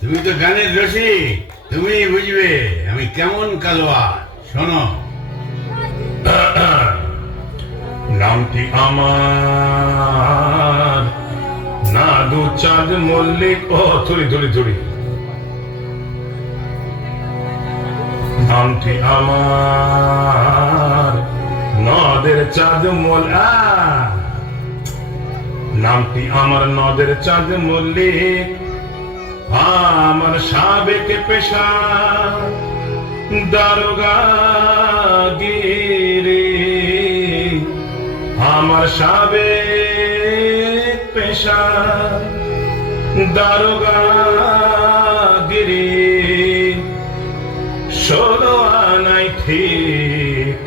তুমি তো গানের রসিক, তুমি বুঝবে আমি কেমন কালোয়া। শোনো, নামটি আমার না দু চাঁদ মল্লিক। ও ধরি ধরি ধরি। নামটি আমার নদের চাঁদ নামটি আমার নদের চাঁদ মল্লিক। আমার সাবেক পেশা দারোগা গিরি। আমার সাবেক পেশা দারোগা গিরি। 16 আনাই ঠিক,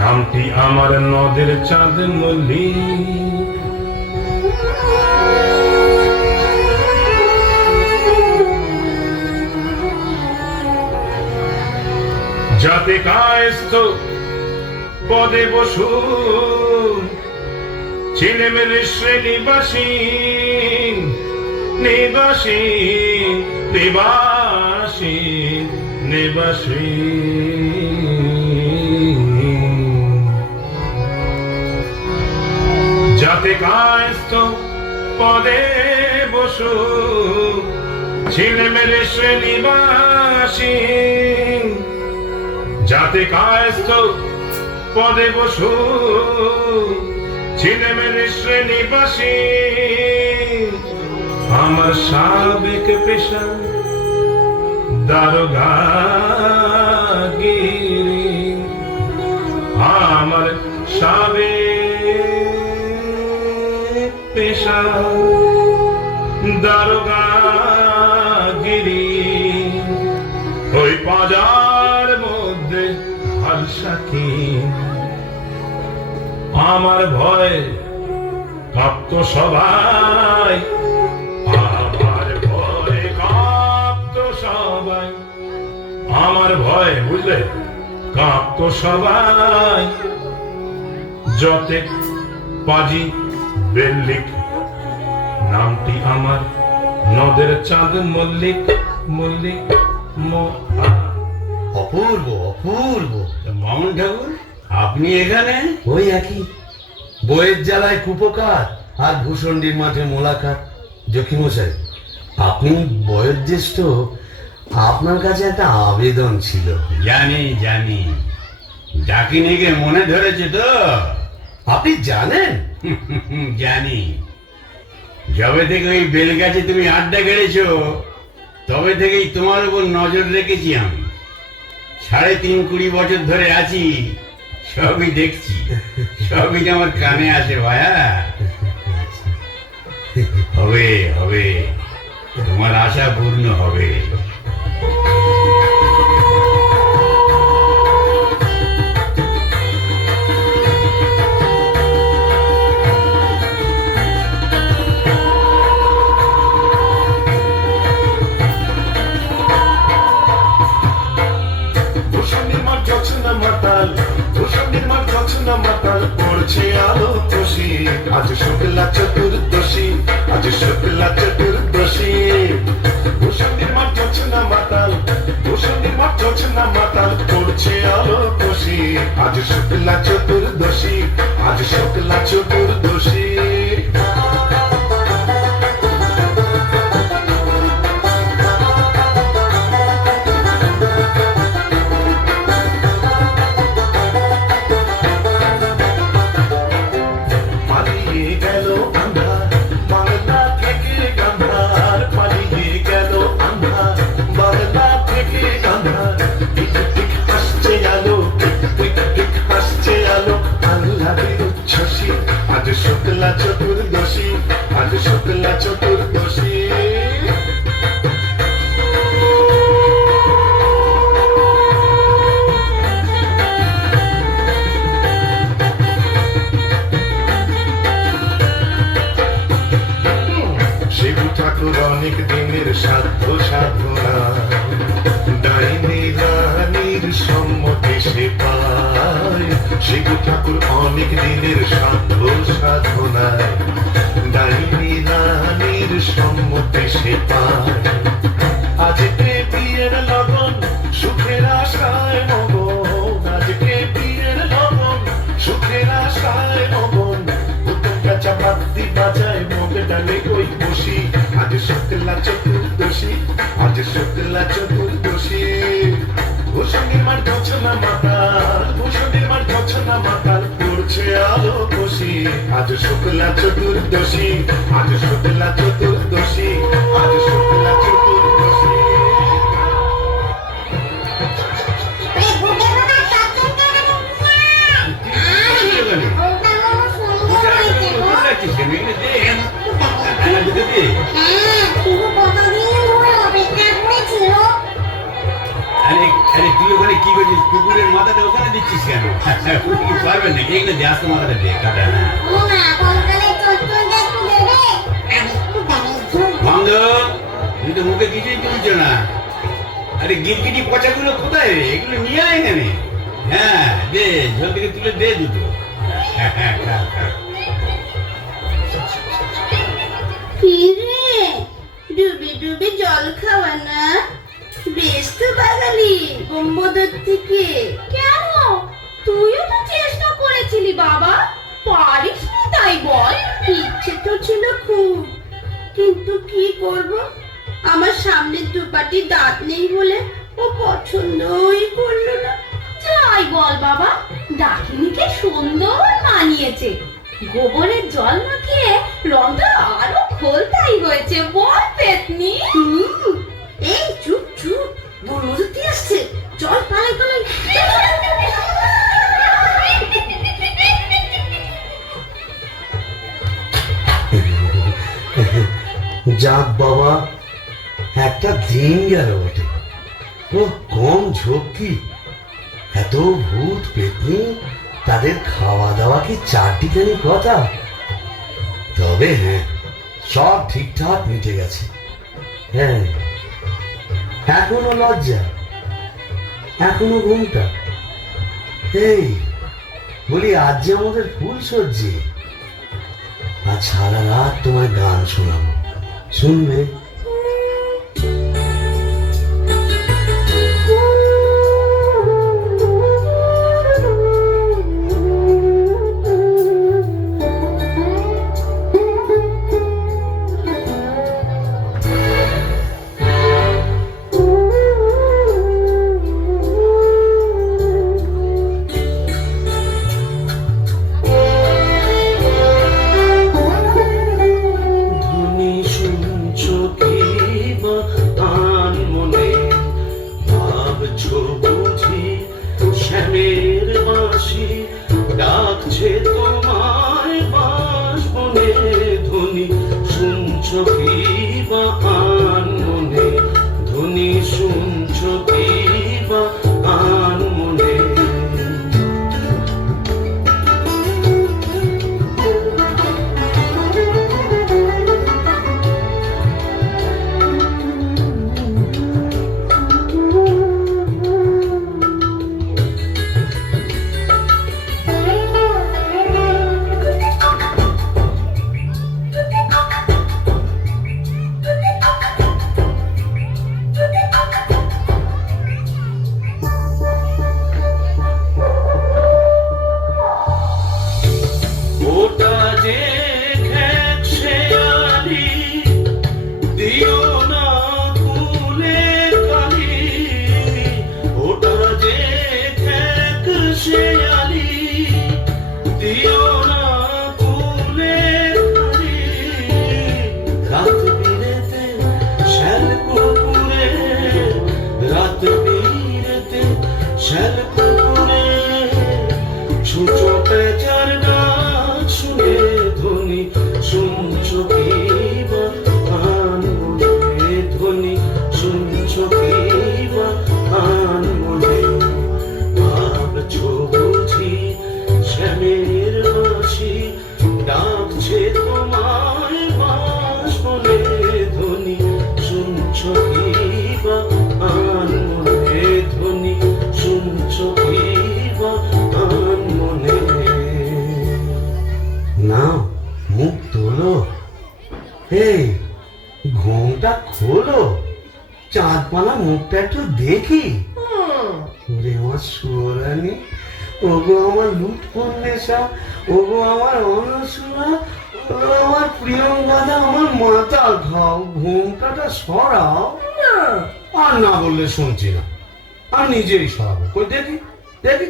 নামটি আমার নদের চাঁদ মল্লিক। যাতে কায়স্থ পদে বসু ছেলেমেলে শ্রেণীবাসী নিবাসী নিবাসী নিবাসী। যাতে কায়স্থ পদে বসু ছেলেমেলে শ্রেণীবাসী। যাতে কায়স্থ পদে বসু ছেলেমেলে শ্রেণীবাসী। আমার সাবেক পেশা দারোগা গিরি। আমার সাবেক পেশা দারোগা গিরি। ওই বাজার মধ্যে হাল সাথী আমার ভয় কাঁপত সবাই। আমার ভয় কাঁপত সবাই। আমার ভয় বুঝলে কাঁপত সবাই। যতে পাজি বেল্লিক, নামটি আমার নদের চাঁদ মল্লিক মল্লিক। অপূর্ব অপূর্ব। মামুন ঠাকুর, আপনি এখানে? ওই একই। বইয়ের জ্বালায় কুপোকার আর ভূষণ্ডির মাঠে মোলাকার। জকিমশাই, আপনি বয়োজ্যেষ্ঠ, আপনার কাছে একটা আবেদন ছিল। জানি জানি, ডাকিনিকে মনে ধরেছে তো? আপনি জানেন? জানি। যবে থেকে ওই বেলগাছে তুমি আড্ডা গেড়েছ, তবে থেকেই তোমার উপর নজর রেখেছি আমি। ৩.৫ বছর ধরে আছি, সবই দেখছি, সবই যে আমার কানে আসে ভায়া। হবে হবে, তোমার আশা পূর্ণ হবে। আজ শুক্লা চতুর্দশী, আজ শুক্লা চতুর্দশী। ভূষণীর মাঠ জোছনা মাতাল, ভূষণীর মাঠ জোছনা মাতাল পড়ছে আলো খুশি। আজ শুক্লা চতুর্দশী, আজ শুক্লা চতুর্দশী। আজ শুক্লা চতুর্দশী, আজ শুক্লা চতুর্দশী। শিব ঠাকুর অনেক দিনের সাধ্য সাধনা, ডাইনি রানীর সম্মতি সে পায়। শিব ঠাকুর অনেক দিনের সাধ্য সাধনায়, ডাইনি রানীর সম্মতি সে পায়। আজকে বিয়ের লগন, সুখের আশায় মগন। আজকে বিয়ের লগন, সুখের আশায় মগন। উত্তম কাঁচা বাদ্যি বাজায়, মগ ডালে কই বসি। আজ শুক্লা চতুর্দশী, আজ শুক্লা চতুর্দশী। ভূষণীর মাঠ জোছনা মাতাল, ভূষণীর মাঠ জোছনা মাতাল পড়ছে আলো খুশি। আজ শুক্লা চতুর্দশী, আজ শুক্লা চতুর্দশী, আজ শুক্লা চতুর্দশী। আরে তুই ওখানে কি করছিস? কুকুরের মাথাটা ওখানে দিচ্ছিস কেন? পারবেন নাকি? এগুলো দেখ তো মাথাটা দে কাটা। বন্ধ, তুমি তো মুখে কিছুই তুলছো না। আরে গিরগিটি পচাগুলো কোথায় রে? এগুলো নিয়ে আয় না। হ্যাঁ দে, ঝোল থেকে তুলে দে দুটো। কি রে, ডুবে ডুবে জল খাওয়া না? বেশ তো বাঙালি ব্রহ্মদত্ত থেকে। কেন, তুইও তো চেষ্টা করেছিলি বাবা, পারিস না তাই বল? ইচ্ছে তো ছিল খুব, কিন্তু কি করব, আমার সামনে দুপাটি দাঁত নেই বলে ও পছন্দই করলো না। যাই বল বাবা, ডাকিনিকে সুন্দর মানিয়েছে। গোবরের জল মাখিয়ে রংটা আরো খোলতাই হয়েছে বল পেতনি। এই চুপ চুপ, বনমজুতি আসছে, চল পালাই পালাই। যাক বাবা, একটা দিন গেল বটে। ও কম ঝক্কি, এত ভূত পেতনি, তাদের খাওয়া দাওয়া কি চারটিখানি কথা? তবে হ্যাঁ, সব ঠিকঠাক মিটে গেছে। হ্যাঁ, এখনো লজ্জা, এখনো ঘুমটা। এই বলি, আজ যে আমাদের ফুল সজ্জি, আজ সারা রাত তোমায় গান শোনাবো, শুনবে? নাও মুখ তোলো, এই ঘুমটা খোলো, চাঁদপানা মুখটা একটু দেখি। ওরে আমার সুরানি, ওগো আমার লুৎফুন্নেসা, ওগো আমার অনসুরা, ওগো আমার প্রিয়ঙ্গাদা, আমার মাথা খাও, ঘুমটাটা সরাও। আর না বললে শুনছি না, আর নিজেই সরাবো। কই দেখি দেখি।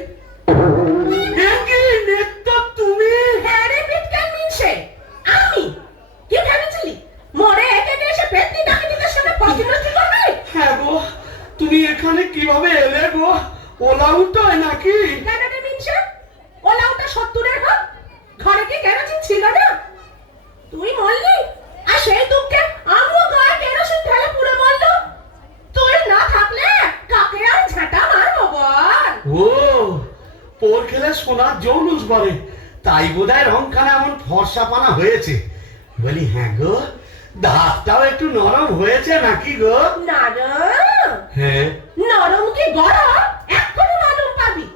দেখি নেতা তুমি? হ্যাঁ রে বিটকেল মিনছে, আমি কি ভেবেছিলি মরে এখানে এসে পেটনি ডাকিনীদের সঙ্গে পথিমস্তি করবে? হ্যাঁ গো, তুমি এখানে কিভাবে এলে গো? ওলা উল্টায় নাকি? কেন রে মিনছে? ওলা ওটা 70-এর ঘর, ঘরে কি কেরোসিন ছিল না? তুই মরলি আর সেই দুঃখে আমিও গায়ে কেরোসিন ঢেলে পুড়ে মরলো। তুই না থাকলে কাকে আর ঝাঁটা মারবো বল? ও পোর খেলে সোনার জৌলুস বলে, তাই বোধহয় রংখানা এমন ফর্সা পানা হয়েছে। বলি হ্যাঁ গো, দাঁতটাও একটু নরম হয়েছে নাকি গো? নরম? হ্যাঁ। নরম কি গরম এক্ষুনি মালুম পাবি।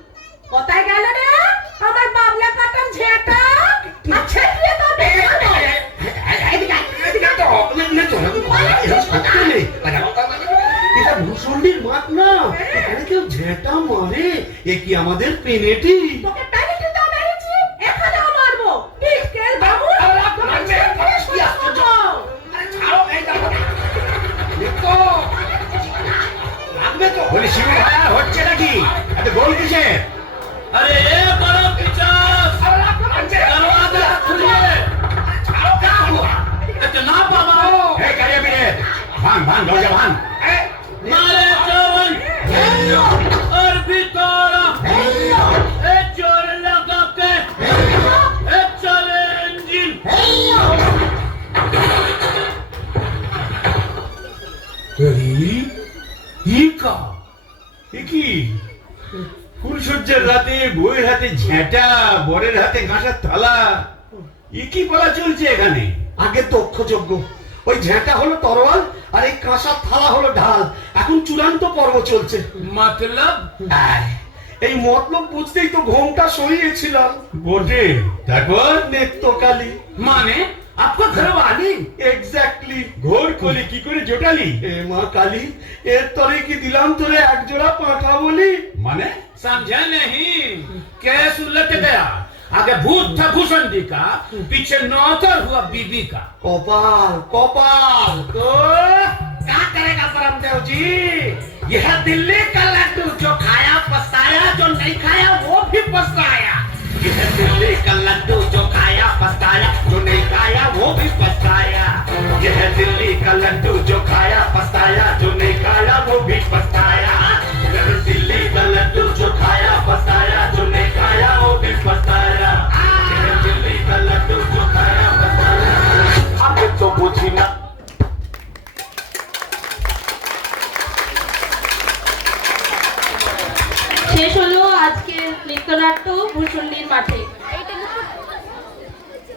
কোথায় গেল রে আমার বাবলা কাটান ঝেঁটা? আচ্ছা দিয়ে তো এটা ভূষণ্ডির মাঠ না, এখানে কেউ ঝেঁটা মারে? এ কি আমাদের পেনেটি? তোকে প্যানিটি দাও মেরেছি, এখানেও মারবো। বিটকেল বাবু বলি শিবু ভাইয়া হচ্ছে নাকি? এত গোল কিসের? अरे ए बड़ा पिचास दरवाजा खुलिए इतना पावाओ এই কারিয়া পিড়ে, ভাঙ ভাঙ দরজা ভাঙ। मारे चवन और बितौरा ए जोर लगा के ए चले इंजन ফুলসজ্জার রাতে বউয়ের হাতে ঝেঁটা, বরের হাতে কাঁসার থালা, এ কি বলা চলছে এখানে? আগে দক্ষযজ্ঞ, ওই ঝেঁটা হলো তরোয়াল আর এই কাঁসার থালা হলো ঢাল। এখন চূড়ান্ত পর্ব চলছে। मतलब আয়, এই মতলব বুঝতেই তো ঘোমটা সরিয়েছিলাম। বটে, তারপর নেত্রকালী माने आपका घर वाली এক্স্যাক্টলি। ঘোর কলি কি করে জোটালি? এ মা কালী, এর তরে কি দিলাম তোরে এক জোড়া পাঁঠা বলি? মানে समझा नहीं केस उलट गया आगे भूत था भूषणी का पीछे नौकर हुआ बीबी का কপাল কপাল। तो क्या करेगा परमदेव जी यह दिल्ली का लड्डू जो खाया पछताया जो नहीं खाया वो भी पछताया यह दिल्ली का लड्डू जो खाया